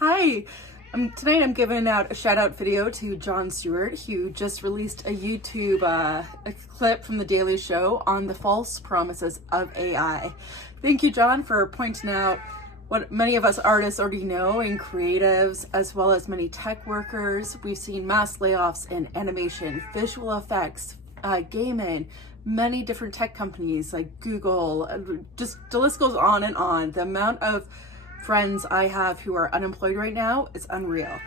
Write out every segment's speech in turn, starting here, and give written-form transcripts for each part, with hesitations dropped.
Hi. Tonight I'm giving out a shout out video to Jon Stewart, who just released a YouTube a clip from The Daily Show on the false promises of AI. Thank you, Jon, for pointing out what many of us artists already know, and creatives, as well as many tech workers. We've seen mass layoffs in animation, visual effects, gaming, many different tech companies like Google. Just the list goes on and on. The amount of friends I have who are unemployed right now is unreal.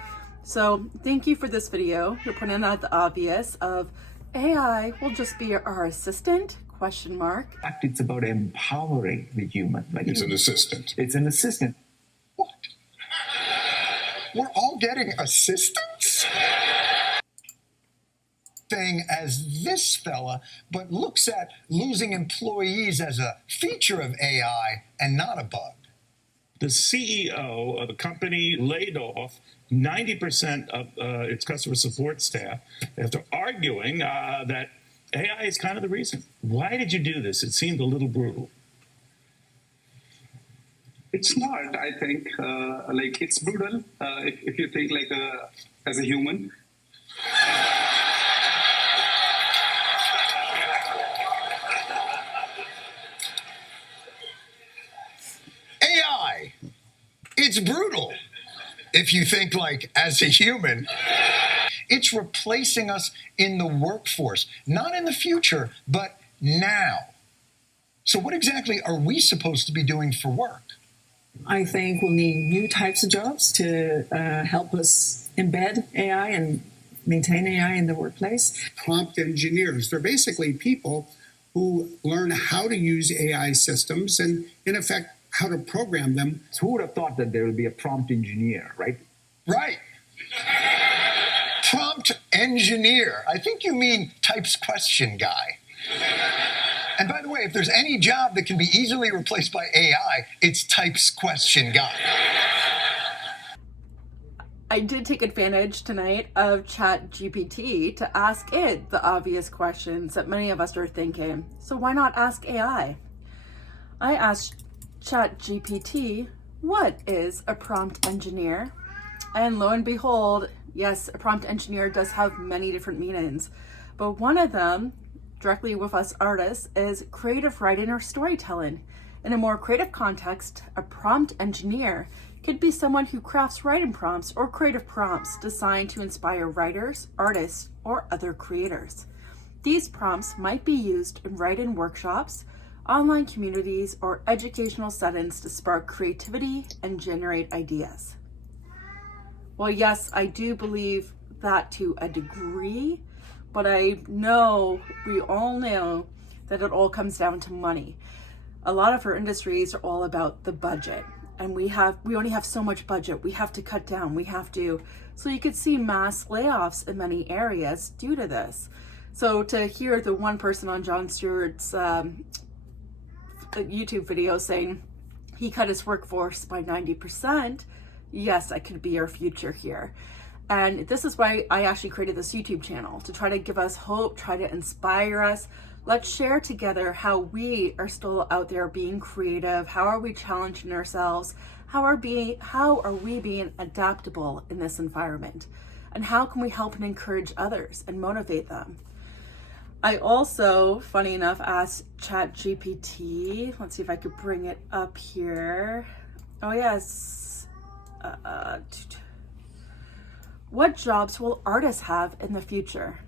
So thank you for this video. You're pointing out the obvious of AI will just be our assistant, question mark. In fact, it's about empowering the human. It's an assistant. It's an assistant. What? We're all getting assistants? Thing as this fella, but looks at losing employees as a feature of AI and not a bug. The CEO of the company laid off 90% of its customer support staff after arguing that AI is kind of the reason. Why did you do this? It seemed a little brutal. It's not, I think, it's brutal if you think as a human. AI, it's brutal. If you think as a human, it's replacing us in the workforce, not in the future, but now. So what exactly are we supposed to be doing for work? I think we'll need new types of jobs to help us embed AI and maintain AI in the workplace. Prompt engineers, they're basically people who learn how to use AI systems and, in effect, how to program them. So who would have thought that there will be a prompt engineer, right? Right. Prompt engineer. I think you mean types question guy. And by the way, if there's any job that can be easily replaced by AI, it's types question guy. I did take advantage tonight of ChatGPT to ask it the obvious questions that many of us are thinking. So why not ask AI? I asked ChatGPT, what is a prompt engineer? And lo and behold, yes, a prompt engineer does have many different meanings, but one of them, directly with us artists, is creative writing or storytelling. In a more creative context, a prompt engineer could be someone who crafts writing prompts or creative prompts designed to inspire writers, artists, or other creators. These prompts might be used in writing workshops, online communities, or educational settings to spark creativity and generate ideas. Well, yes, I do believe that to a degree, but we all know that it all comes down to money. A lot of our industries are all about the budget, and we only have so much budget. We have to cut down. So you could see mass layoffs in many areas due to this. So to hear the one person on Jon Stewart's YouTube video saying he cut his workforce by 90%, yes, that could be our future here. And this is why I actually created this YouTube channel, to try to give us hope, try to inspire us. Let's share together how we are still out there being creative. How are we challenging ourselves? How are we being adaptable in this environment? And how can we help and encourage others and motivate them? I also, funny enough, asked ChatGPT, let's see if I could bring it up here. Oh yes. What jobs will artists have in the future?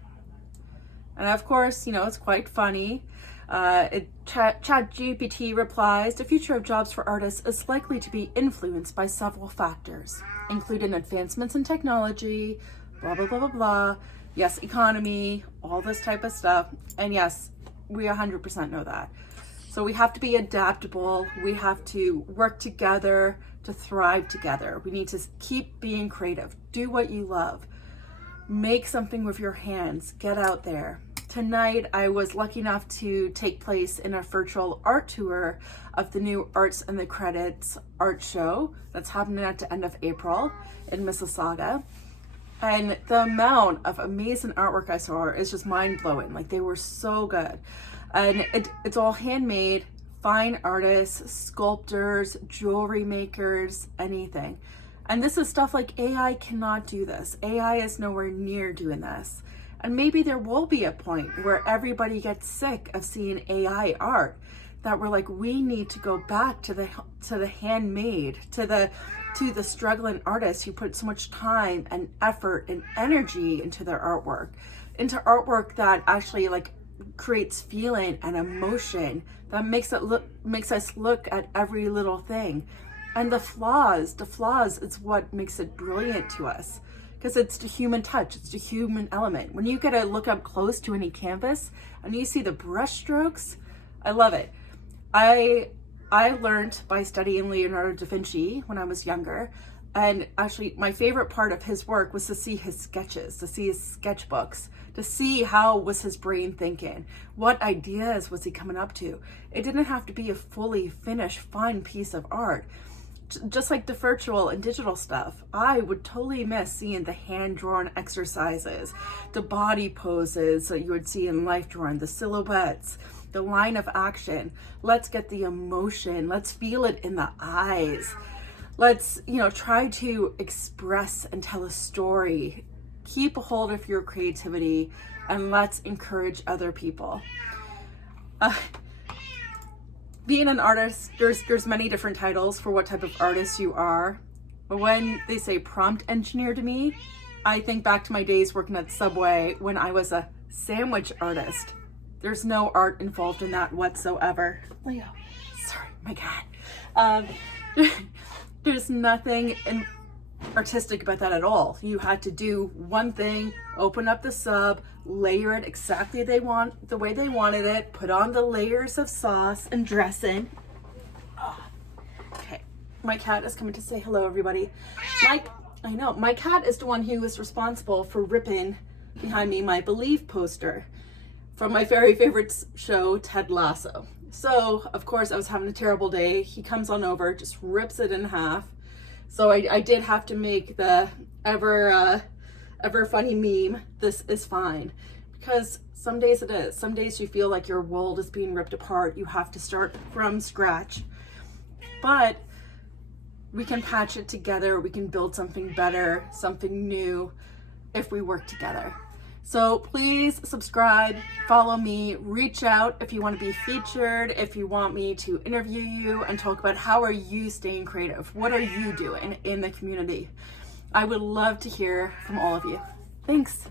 And of course, it's quite funny. ChatGPT replies, the future of jobs for artists is likely to be influenced by several factors, including advancements in technology, blah, blah, blah, blah, blah. Yes, economy, all this type of stuff. And yes, we 100% know that. So we have to be adaptable. We have to work together to thrive together. We need to keep being creative. Do what you love. Make something with your hands. Get out there. Tonight, I was lucky enough to take place in a virtual art tour of the new Arts and the Credits art show that's happening at the end of April in Mississauga. And the amount of amazing artwork I saw is just mind-blowing. They were so good. And it's all handmade, fine artists, sculptors, jewelry makers, anything. And this is stuff like AI cannot do this. AI is nowhere near doing this. And maybe there will be a point where everybody gets sick of seeing AI art, that we're like, we need to go back to the handmade, to the struggling artists who put so much time and effort and energy into their artwork, into artwork that actually like creates feeling and emotion, that makes us look at every little thing. And the flaws is what makes it brilliant to us, because it's the human touch, it's the human element. When you get to look up close to any canvas and you see the brush strokes, I love it. I learned by studying Leonardo da Vinci when I was younger, and actually my favorite part of his work was to see his sketches, to see his sketchbooks, to see how was his brain thinking, what ideas was he coming up to. It didn't have to be a fully finished, fine piece of art. Just like the virtual and digital stuff, I would totally miss seeing the hand-drawn exercises, the body poses that you would see in life drawing, the silhouettes, the line of action. Let's get the emotion. Let's feel it in the eyes. Let's, try to express and tell a story. Keep a hold of your creativity, and let's encourage other people. Being an artist, there's many different titles for what type of artist you are. But when they say prompt engineer to me, I think back to my days working at Subway when I was a sandwich artist. There's no art involved in that whatsoever. Leo, sorry, my God. There's nothing artistic about that at all. You had to do one thing, open up the sub, layer it exactly the way they wanted it, put on the layers of sauce and dressing. Okay, my cat is coming to say hello, everybody. My cat is the one who is responsible for ripping behind me my Believe poster from my very favorite show, Ted Lasso. So, of course, I was having a terrible day. He comes on over, just rips it in half. So I did have to make the ever funny meme, "This is fine." Because some days it is. Some days you feel like your world is being ripped apart. You have to start from scratch. But we can patch it together. We can build something better, something new, if we work together. So please subscribe, follow me, reach out if you want to be featured, if you want me to interview you and talk about how are you staying creative? What are you doing in the community? I would love to hear from all of you. Thanks.